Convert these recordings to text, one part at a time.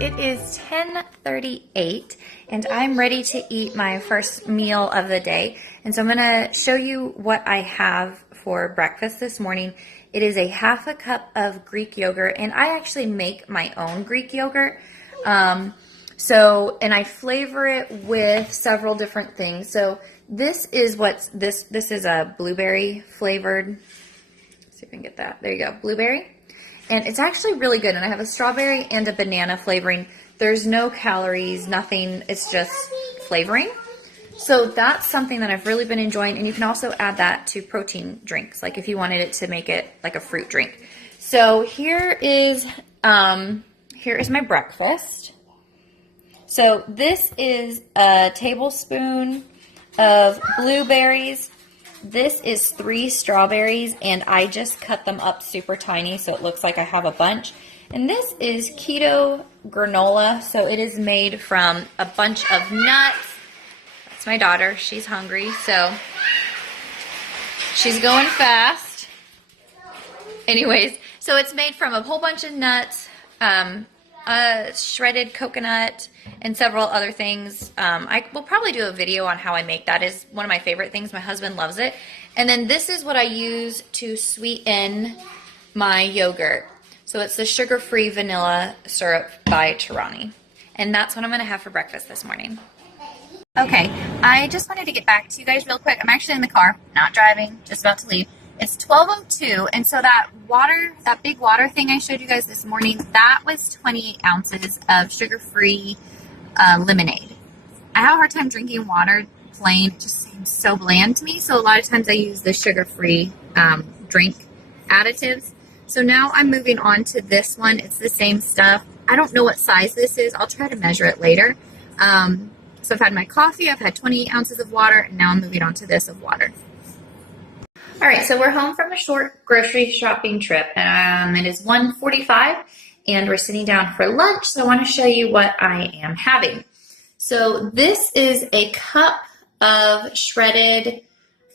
It is 10:38 and I'm ready to eat my first meal of the day. And so I'm going to show you what I have for breakfast this morning. It is a half a cup of Greek yogurt, and I actually make my own Greek yogurt. And I flavor it with several different things. So this is this is a blueberry flavored. Let's see if I can get that. There you go, blueberry. And it's actually really good. And I have a strawberry and a banana flavoring. There's no calories, nothing. It's just flavoring. So that's something that I've really been enjoying. And you can also add that to protein drinks, like if you wanted it to make it like a fruit drink. So here is my breakfast. So this is a tablespoon of blueberries. This is 3 strawberries, and I just cut them up super tiny so it looks like I have a bunch. And this is keto granola, so it is made from a bunch of nuts. That's my daughter. She's hungry, so she's going fast. Anyways, so it's made from a whole bunch of nuts, shredded coconut, and several other things. I will probably do a video on how I make that. Is one of my favorite things. My husband loves it. And then this is what I use to sweeten my yogurt. So it's the sugar-free vanilla syrup by Torani. And that's what I'm going to have for breakfast this morning. Okay, I just wanted to get back to you guys real quick. I'm actually in the car, not driving, just about to leave. It's 12:02, and so that big water thing I showed you guys this morning, that was 28 ounces of sugar-free lemonade. I have a hard time drinking water plain. It just seems so bland to me, so a lot of times I use the sugar-free drink additives. So now I'm moving on to this one. It's the same stuff. I don't know what size this is. I'll try to measure it later. So I've had my coffee, I've had 28 ounces of water, and now I'm moving on to this of water. All right, so we're home from a short grocery shopping trip. It is 1:45, and we're sitting down for lunch, so I want to show you what I am having. So this is a cup of shredded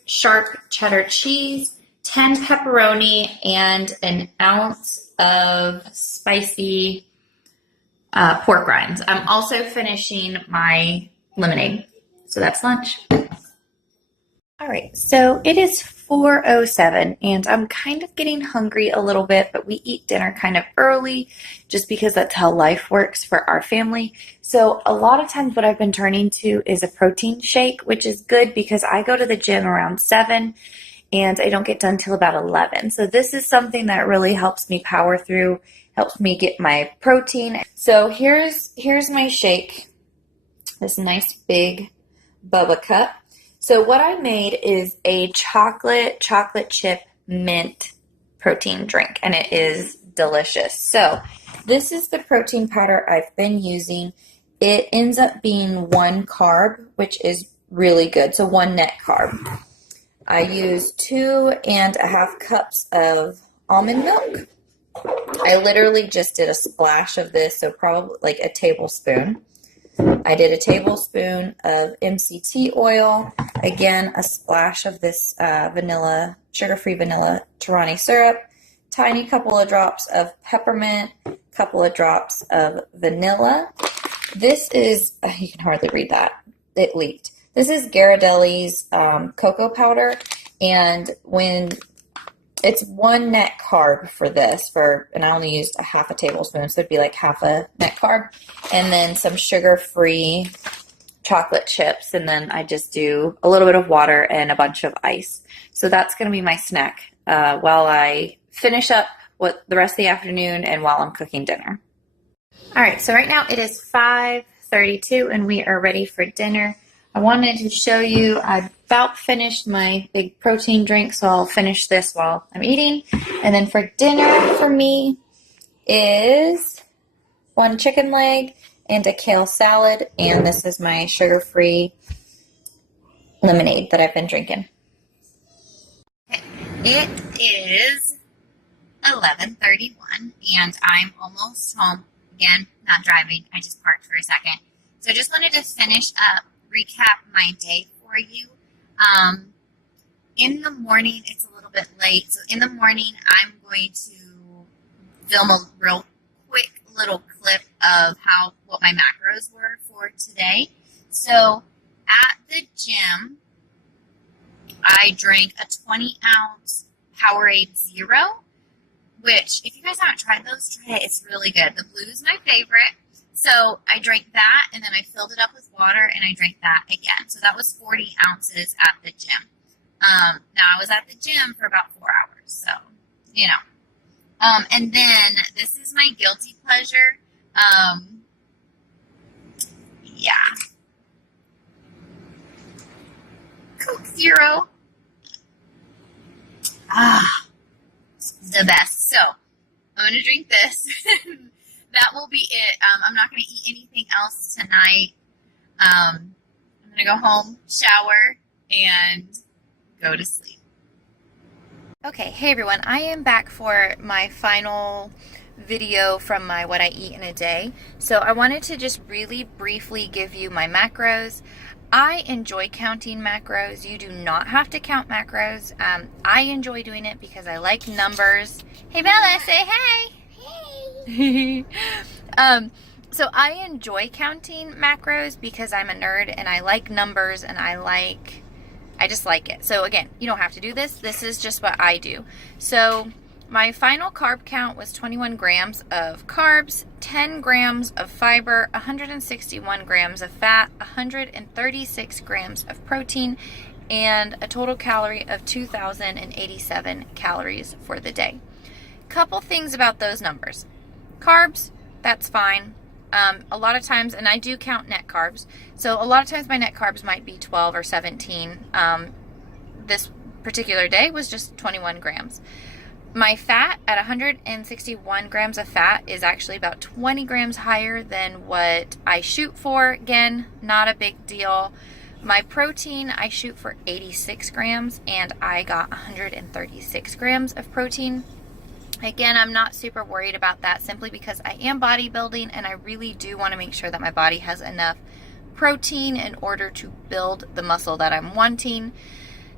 sharp cheddar cheese, 10 pepperoni, and an ounce of spicy pork rinds. I'm also finishing my lemonade, so that's lunch. All right, so it is 4:07, and I'm kind of getting hungry a little bit, but we eat dinner kind of early just because that's how life works for our family. So a lot of times what I've been turning to is a protein shake, which is good because I go to the gym around 7 and I don't get done till about 11. So this is something that really helps me power through, helps me get my protein. So here's my shake, this nice big Bubba cup. So what I made is a chocolate chip mint protein drink, and it is delicious. So this is the protein powder I've been using. It ends up being 1 carb, which is really good. So 1 net carb. I use 2.5 cups of almond milk. I literally just did a splash of this, so probably like a tablespoon. I did a tablespoon of MCT oil, again, a splash of this sugar-free vanilla Torani syrup, tiny couple of drops of peppermint, couple of drops of vanilla. This is, you can hardly read that, it leaked. This is Ghirardelli's cocoa powder, and when it's 1 net carb for this, and I only used a half a tablespoon, so it'd be like half a net carb, and then some sugar-free chocolate chips, and then I just do a little bit of water and a bunch of ice. So that's going to be my snack while I finish up the rest of the afternoon and while I'm cooking dinner. All right, so right now it is 5:32, and we are ready for dinner. I wanted to show you, I about finished my big protein drink, so I'll finish this while I'm eating. And then for dinner for me is 1 chicken leg and a kale salad, and this is my sugar-free lemonade that I've been drinking. It is 11:31, and I'm almost home. Again, not driving, I just parked for a second. So I just wanted to recap my day for you. In the morning, it's a little bit late. So in the morning, I'm going to film a real quick little clip of what my macros were for today. So at the gym, I drank a 20-ounce Powerade Zero, which, if you guys haven't tried those, try it. It's really good. The blue is my favorite. So I drank that, and then I filled it up with water, and I drank that again. So that was 40 ounces at the gym. Now, I was at the gym for about 4 hours, so, you know. And then this is my guilty pleasure. Yeah. Coke Zero. The best. So, I'm going to drink this. That will be it. I'm not going to eat anything else tonight. I'm going to go home, shower, and go to sleep. Okay, hey everyone. I am back for my final video from my what I eat in a day. So I wanted to just really briefly give you my macros. I enjoy counting macros. You do not have to count macros. I enjoy doing it because I like numbers. Hey Bella, say hey. Hey. So I enjoy counting macros because I'm a nerd and I like numbers and I just like it. So again, you don't have to do this. This is just what I do. So my final carb count was 21 grams of carbs, 10 grams of fiber, 161 grams of fat, 136 grams of protein, and a total calorie of 2,087 calories for the day. Couple things about those numbers. Carbs, that's fine. A lot of times, and I do count net carbs, so a lot of times my net carbs might be 12 or 17. This particular day was just 21 grams. My fat at 161 grams of fat is actually about 20 grams higher than what I shoot for. Again, not a big deal. My protein, I shoot for 86 grams, and I got 136 grams of protein. Again, I'm not super worried about that simply because I am bodybuilding and I really do want to make sure that my body has enough protein in order to build the muscle that I'm wanting.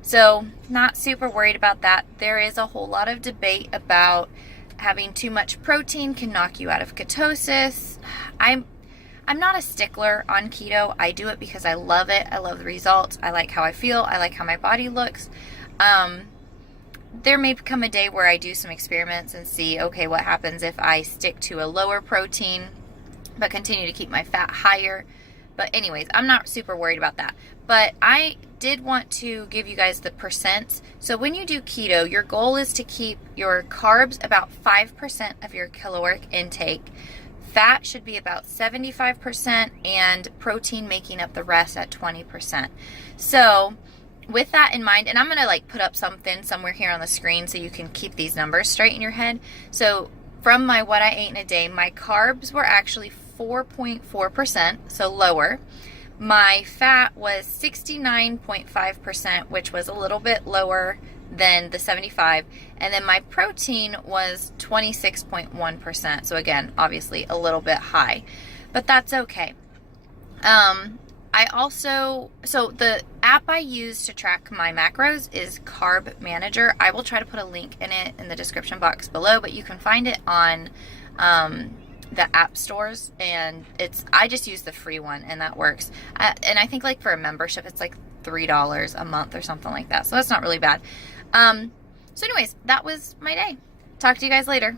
So, not super worried about that. There is a whole lot of debate about having too much protein can knock you out of ketosis. I'm not a stickler on keto. I do it because I love it. I love the results. I like how I feel. I like how my body looks. There may come a day where I do some experiments and see, okay, what happens if I stick to a lower protein but continue to keep my fat higher. But anyways, I'm not super worried about that. But I did want to give you guys the percents. So when you do keto, your goal is to keep your carbs about 5% of your caloric intake. Fat should be about 75% and protein making up the rest at 20%. So with that in mind, and I'm going to put up something somewhere here on the screen so you can keep these numbers straight in your head. So from my what I ate in a day, my carbs were actually 4.4%, so lower. My fat was 69.5%, which was a little bit lower than the 75, and then my protein was 26.1%. So again, obviously a little bit high, but that's okay. So the app I use to track my macros is Carb Manager. I will try to put a link in it in the description box below, but you can find it on the app stores, and I just use the free one, and that works. And I think for a membership, it's $3 a month or something like that. So that's not really bad. So anyways, that was my day. Talk to you guys later.